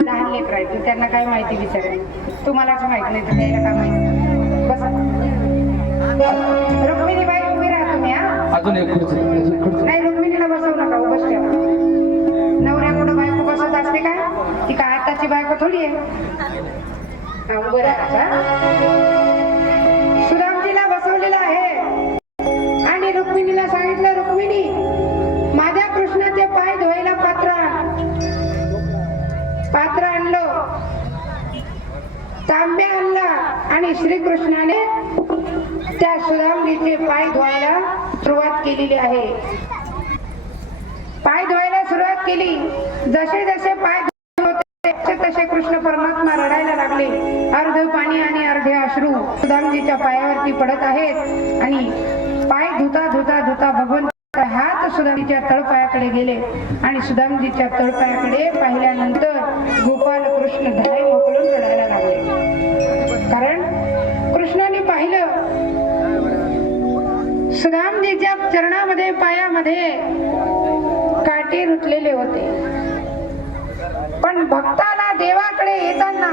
लहान लेकर आहेत त्यांना काय माहिती विचारेल तुम्हाला माहिती नाही तर यायला काय माहिती बस रुक्मिणीबाई उभी राहा तुम्ही अजून एक नाही रुक्मिणीला बसवू नका उभंच ठेवा. नवऱ्याकडं बायको बसत असते का? ती का आताची बायको थोडी आहे? उभं राहा रुक्मिणीला सांगितलं रुक्मिणी माझ्या कृष्णाचे पाय धुवायला पात्र पात्र आणलं. तांबे आणला आणि श्रीकृष्णाने त्या सुधामणीचे पाय धुवायला सुरुवात केलेली आहे. पाय धुवायला सुरुवात केली. जसे जसे पाय होते तसे तसे कृष्ण परमात्मा रडायला लागले. अर्ध पाणी आणि अर्धे अश्रू सुधामजीच्या पायावरती पडत आहेत आणि पाय धुता धुता धुता भगवंत हात सुदामजीच्या तळपायाकडे गेले. आणि सुदामजीच्या तळपायाकडे पाहिल्यानंतर गोपाल कृष्ण धाय मोकळून रडायला लागले. कारण कृष्णाने पाहिलं सुदामजीच्या चरणामध्ये पायामध्ये काटे रुतलेले होते. पण भक्ताला देवाकडे येताना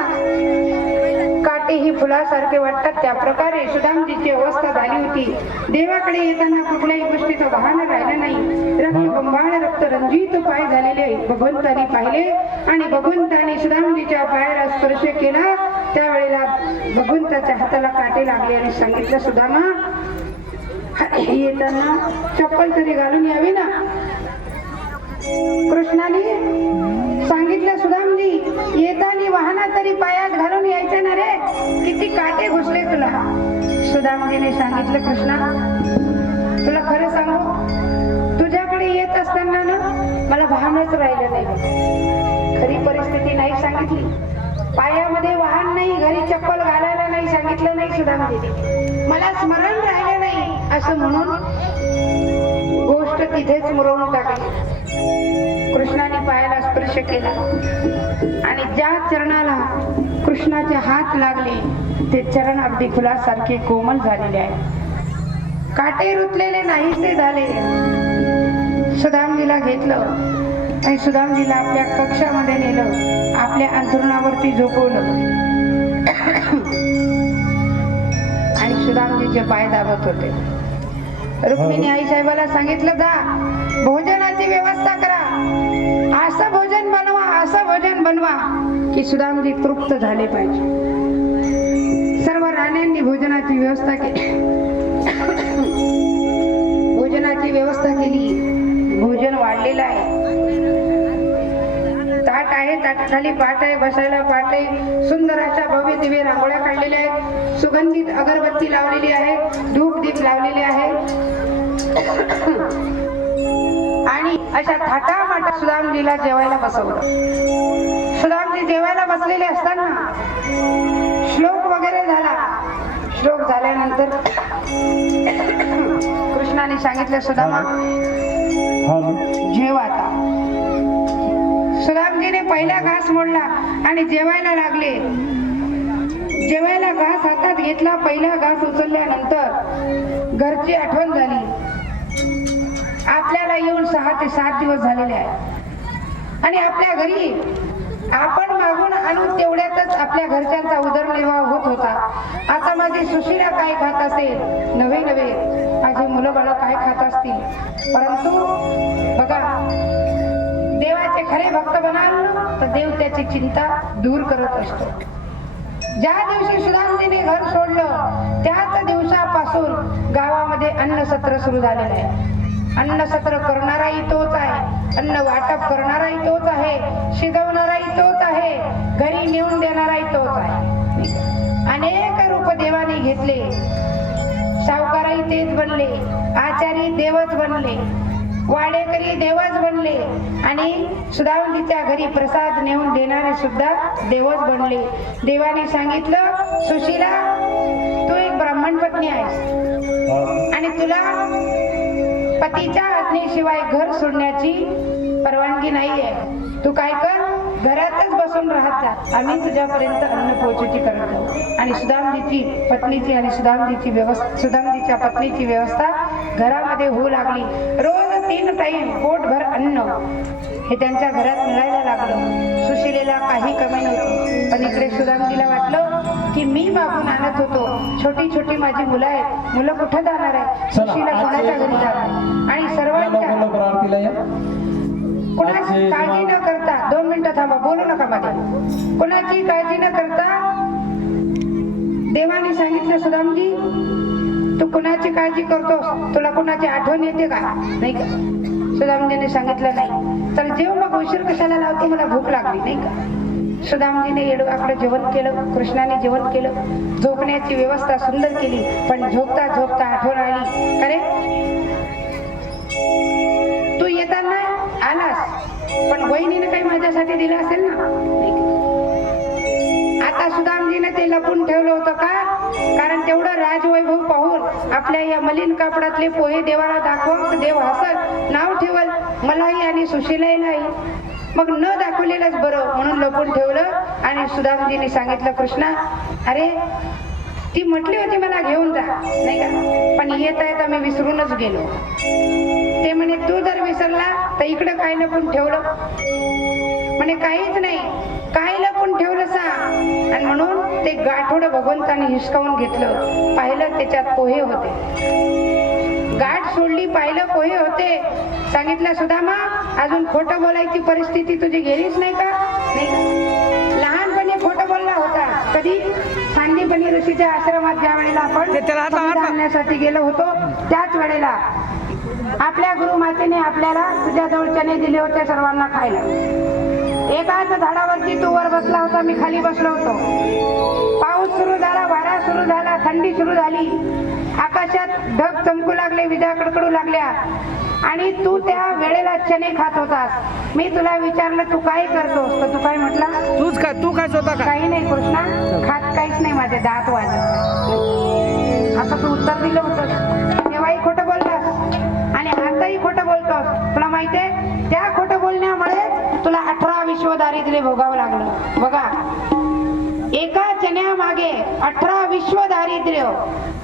काटे फुलासारखे वाटतात त्या प्रकारे सुदामजीची अवस्था झाली होती. देवाकडे येताना कुठल्याही गोष्टीचं वाहन राहिलं नाही. रक्त रक्त रंजित पाय झालेले भगवंतानी पाहिले आणि भगवंताने सुदामजीच्या पायाला स्पर्श केला. त्यावेळेला भगवंताच्या हाताला काटे लागले आणि सांगितलं सुदामा येताना चप्पल तरी घालून यावी ना? कृष्णाने सांगितलं सुदामजी येताना वाहनात तरी पायात घालून यायचं ना रे. किती काटे घुसले तुला. सुदामजीने सांगितलं कृष्णा तुला खरं सांगू तुझ्याकडे येत असताना ना मला भानच राहिलं नाही. खरी परिस्थिती नाही सांगितली. पायामध्ये वाहन नाही घरी चप्पल घालायला नाही सांगितलं नाही सुदामजीने मला स्मरण राहिलं नाही असं म्हणून गोष्ट तिथेच मुरवून टाकली. कृष्णाने पायाला स्पर्श केला. आणि ज्या चरणाला कृष्णाचे हात लागले ते चरण अगदी फुलासारखे कोमल झालेले आहे. काटे रुतलेले नाहीसे झाले. सुदामजीला घेतलं आणि सुदामजीला आपल्या कक्षामध्ये नेलं. आपल्या अंथरुणावरती झोपवलं. आणि सुदामजीचे पाय दाबत होते. रुक्मिणी आई साहेबाला सांगितलं जा. भोजनाची व्यवस्था करा. असं भोजन बनवा असं भोजन बनवा की सुदामजी तृप्त झाले पाहिजे. सर्व राण्यांनी भोजनाची व्यवस्था केली. भोजनाची व्यवस्था केली. भोजन वाढलेलं आहे. ताट आहे ताट खाली पाट आहे बसायला पाट आहे. सुंदर अशा भव्य दिव्य रांगोळ्या काढलेल्या आहेत. सुगंधित अगरबत्ती लावलेली आहे. धूप दीप लावलेले आहे. अशा थाटामाटा सुदामजीला जेवायला बसवलं. सुदामजी जेवायला बसलेले असताना श्लोक वगैरे झाला. श्लोक झाल्यानंतर कृष्णाने सांगितलं सुदामा हा जेव आता. सुदामजीने पहिला घास मोडला आणि जेवायला लागले. जेवायला घास हातात घेतला पहिला घास उचलल्यानंतर घरची आठवण झाली. आपल्या आपल्याला येऊन सहा ते सात दिवस झालेले आहेत. आणि आपल्या घरी आपण मागून आणून तेवढ्यातच आपल्या घरच्यांचा उदरनिर्वाह होत होता. आता माझी सुशिरा काय खात असेल? नवे नवे माझी मुलं बाळ काय खात असतील? परंतु बघा देवाचे खरे भक्त बनाल तर देव त्याची चिंता दूर करत असतो. ज्या दिवशी सुदामजीने घर सोडलं त्याच दिवसापासून गावामध्ये अन्न सत्र सुरू झालेलं आहे. अन्न सत्र करणाराही तोच आहे. अन्न वाटप करणाराही तोच आहे. शिजवणाराही तोच आहे. घरी नेऊन देणाराही तोच आहे. अनेक रूप देवाने घेतले. सावकाराही तेच बनले. आचारी देवच बनले. वाडेकरी देवच बनले. आणि सुदावलीच्या घरी प्रसाद नेऊन देणारे सुद्धा देवच बनले. देवाने सांगितलं सुशीला तू एक ब्राह्मण पत्नी आहेस आणि तुला पतीच्या आज्ञेशिवाय घर सोडण्याची परवानगी नाहीये. तू काय कर? घरातच बसून राहत जा. आम्ही तुझ्यापर्यंत अन्न पोहोचूची करतो आणि सुदामजीची पत्नीची आणि सुदामजीची व्यवस्था सुदामजीच्या पत्नीची व्यवस्था घरामध्ये होऊ लागली. रोज तीन टाईम पोटभर अन्न हे त्यांच्या घरात मिळायला लागलं. सुशिलेला काही कमी नव्हती. पण इकडे सुदामजीला वाटलं की मी मागून आणत होतो. छोटी छोटी माझी मुलं आहेत. मुलं कुठं जाणार आहे सुशीला कोणाच्या घरी जाणार? आणि सर्वांच्या कुणाची काळजी न करता दोन मिनिटं थांबा बोलू नका मध्ये. कुणाची काळजी न करता देवाने सांगितलं सुदामजी तू कुणाची काळजी करतोस? तुला कुणाची आठवण येते का? नाही का? सुदामजीने सांगितलं नाही. तर जेव मग उशीर कशाला लावतो? मला भूक लागली. नाही का? सुदामजीने आपलं जेवण केलं कृष्णाने जेवण केलं. झोपण्याची व्यवस्था सुंदर केली पण झोपता झोपता आठवण आली. अरे तू येताना आलास पण वहिनीने काही माझ्यासाठी दिलं असेल ना? आता सुदामजीने ते लपून ठेवलं होतं का? कारण तेवढं राजवैभव पाहून आपल्या या मलिन कापडातले पोहे देवाला दाखव देव हसत नाव ठेवल मलाही आणि सुशीलाही नाही. मग न दाखवलेलंच बरं म्हणून लपून ठेवलं आणि सुदामजीने सांगितलं कृष्णा अरे ती म्हटली होती मला घेऊन जा. नाही का? पण येत आहेत आम्ही विसरूनच गेलो. ते म्हणे तू जर विसरला तर इकडं काय लपून ठेवलं. म्हणे काहीच नाही. काय लपून ठेवलं आणि म्हणून ते गाठोडं भगवंताने हिसकावून घेतलं. पाहिलं त्याच्यात पोहे होते. गाठ सोडली पाहिलं पोहे होते. सांगितलं सुदामा अजून खोटं बोलायची परिस्थिती तुझी गेलीच नाही का? नाही लहानपणी खोटं बोलला होता. कधी? सांदीपणी ऋषीच्या आश्रमात ज्या वेळेला आपण आणण्यासाठी गेलो होतो त्याच वेळेला आपल्या गुरुमातेने आपल्याला तुझ्या जवळ चणे दिले होते सर्वांना खायला. एकाच झाडावरती तू वर बसला होता मी खाली बसलो होतो. पाऊस सुरू झाला वारा सुरू झाला थंडी सुरू झाली. आकाशात ढग चमकू लागले विजा कडकडू लागल्या. आणि तू त्या वेळेला चणे खात होतास. मी तुला विचारलं तू काय करतोस? तर तू काय म्हटला तूच काय तू काय काय काही नाही कृष्णा खात काहीच नाही माझे दात वाजत. असं तू उत्तर दिलं होतं विश्व भोगावं लागलं. बघा एका चण्यामागे अठरा विश्व दारिद्र्य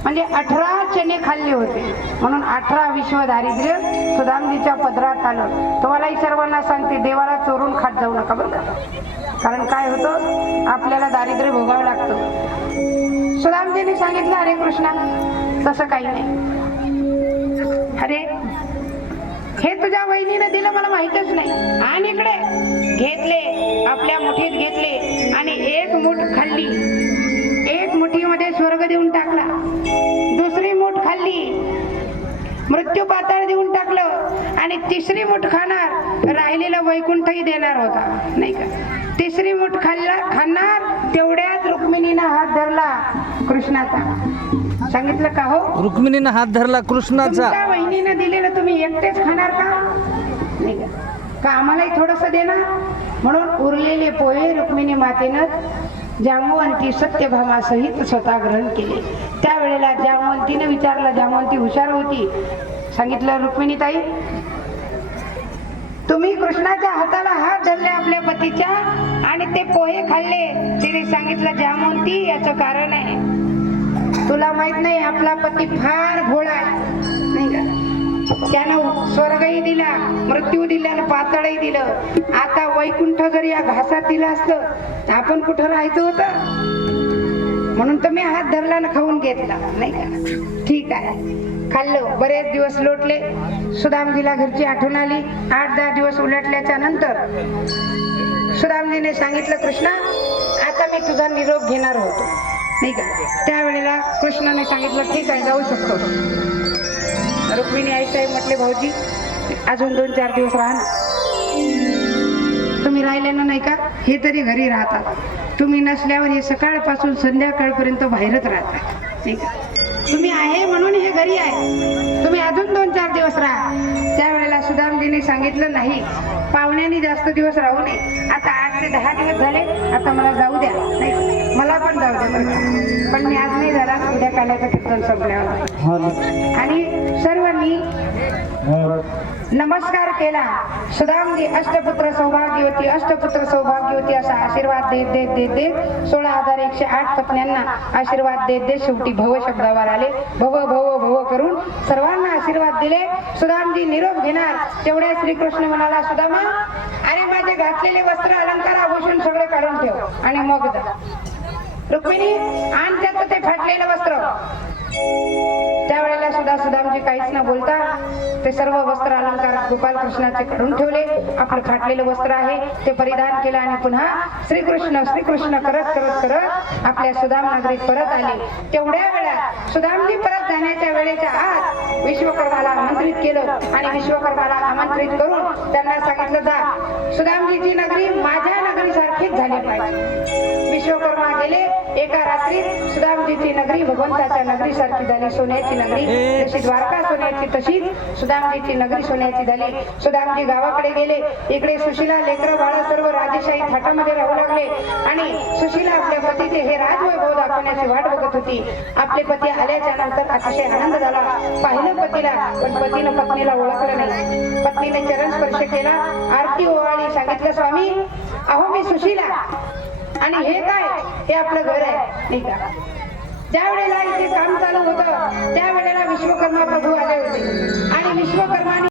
म्हणजे अठरा चणे खाल्ले होते. म्हणून अठरा विश्व दारिद्र्य सुदामजीच्या पदरात आलं. तुम्हालाही सर्वांना सांगते देवाला चोरून खात जाऊ नका बरं का. कारण काय होतं? आपल्याला दारिद्र्य भोगावं लागतं. सुदामजीने सांगितलं अरे कृष्णा तसं काही नाही. अरे हे तुझ्या वहिनीने दिलं मला माहितच नाही. आणि इकडे घेतले आपल्या मुठीत घेतले आणि एक मूठ खाल्ली. एक मुठीमध्ये स्वर्ग देऊन टाकला. दुसरी मूठ खाल्ली. मृत्यू पाताळ देऊन टाकलं आणि तिसरी मुठ खाणार राहिलेला वैकुंठही देणार होता. नाही का? तिसरी मुठ खाल्ला खाणार तेवढ्यात रुक्मिणीनं हात धरला कृष्णाचा. सांगितलं का हो? रुक्मिणीनं हात धरला कृष्णाचा. वहिनीनं दिलेलं तुम्ही एकटेच खाणार का? नाही का? का आम्हालाही थोडस देणार म्हणून उरलेले पोहे रुक्मिणी मातेनं जामवंती सत्यभामासहित स्वतः ग्रहण केले. त्यावेळेला जामवंतीने विचारलं जामवंती हुशार होती. सांगितलं रुक्मिणी ताई तुम्ही कृष्णाच्या हाताला हात धरले आपल्या पतीच्या आणि ते पोहे खाल्ले. तिने सांगितलं जामवंती याचं कारण आहे. तुला माहीत नाही आपला पती फार भोळा आहे. त्यानं स्वर्गही दिला मृत्यू दिला आणि पातळही दिलं. आता वैकुंठ जर या घासात दिलं असतं तर आपण कुठं राहायचं होतं? म्हणून तर मी हात धरला ना खाऊन घेतला नाही का? ठीक आहे. खाल्लं बरेच दिवस लोटले. सुदामजीला घरची आठवण आली. आठ दहा दिवस उलटल्याच्या नंतर सुदामजीने सांगितलं कृष्णा आता मी तुझा निरोप घेणार होतो. नाही का? त्यावेळेला कृष्णाने सांगितलं ठीक आहे जाऊ शकतो. रुक्मिणी आईसाहेब म्हटले भाऊजी अजून दोन चार दिवस राहा ना. तुम्ही राहिल्यानं नाही का? हे तरी घरी राहतात. तुम्ही नसल्यावर हे सकाळपासून संध्याकाळपर्यंत बाहेरच राहतात. ठीक तुम्ही आहे म्हणून हे घरी आहे. तुम्ही अजून दोन चार दिवस राहा. त्यावेळेस सुदामजीने सांगितलं नाही पाहुण्यांनी जास्त दिवस राहू नये. आता आठ ते दहा दिवस झाले आता मला जाऊ द्या. नाही मला पण जाऊ द्या. पण मी आज नाही झाला उद्या काल्याचं कीर्तन संपल्यावर. हा आणि सर्वांनी नमस्कार केला. सुदामजी अष्टपुत्र सौभाग्यवती अष्टपुत्र सौभाग्यवती असा आशीर्वाद देत देत देत देत सोळा हजार एकशे आठ पत्न्यांना आशीर्वाद देत देत शेवटी भव शब्दावर आले. भव भव भव करून सर्वांना आशीर्वाद दिले. सुदामजी निरोप घेणार. तेवढ्या श्रीकृष्ण म्हणाला सुदामा अरे माझे घातलेले वस्त्र अलंकार आभूषण सगळे काढून ठेव आणि मग रुक्मिणी आण त्याचं ते फाटलेलं वस्त्र. त्यावेळेला सुद्धा सुदाम काहीच न बोलता ते सर्व वस्त्र अलंकार गोपाल कृष्णाचे काढून ठेवले. आपलं फाटलेलं वस्त्र आहे ते परिधान केलं आणि पुन्हा श्रीकृष्ण श्रीकृष्ण करत करत करत आपल्या सुदाम नगरीत परत आले. तेवढ्या वेळात सुदामजी परत जाण्याच्या वेळेच्या आत विश्वकर्माला आमंत्रित केलं आणि विश्वकर्माला आमंत्रित करून त्यांना सांगितलं जा सुदामजीची नगरी माझ्या नगरीसारखीच झाली पाहिजे. विश्वकर्मा गेले. एका रात्रीत सुदामजीची नगरी भगवंताच्या नगरीसारखी झाली सोन्याची नगरी जशी द्वारका सोन्याची तशीच. सुदामजीची नगरी सोन्याची झाली सुदामजी गावाकडे गेले. इकडे सुशिला लेकर बाळा सर्व राजेशाही थाटामध्ये राहू लागले. आणि सुशिला आपल्या पतीचे हे राजवैभव दाखवण्याची वाट बघत होती. आपले पती आल्याच्यानंतर अतिशय आनंद झाला. पाहिलं पतीला पण पतीनं पत्नीला ओळखलं नाही. पत्नीने चरण स्पर्श केला. आरती ओवाळी सांगितलं स्वामी अहो मी सुशिला. आणि हे काय? हे आपलं घर आहे. नाही का ज्यावेळेला इथे काम चालू होतं त्यावेळेला विश्वकर्मा प्रभू आले होते. आणि विश्वकर्माने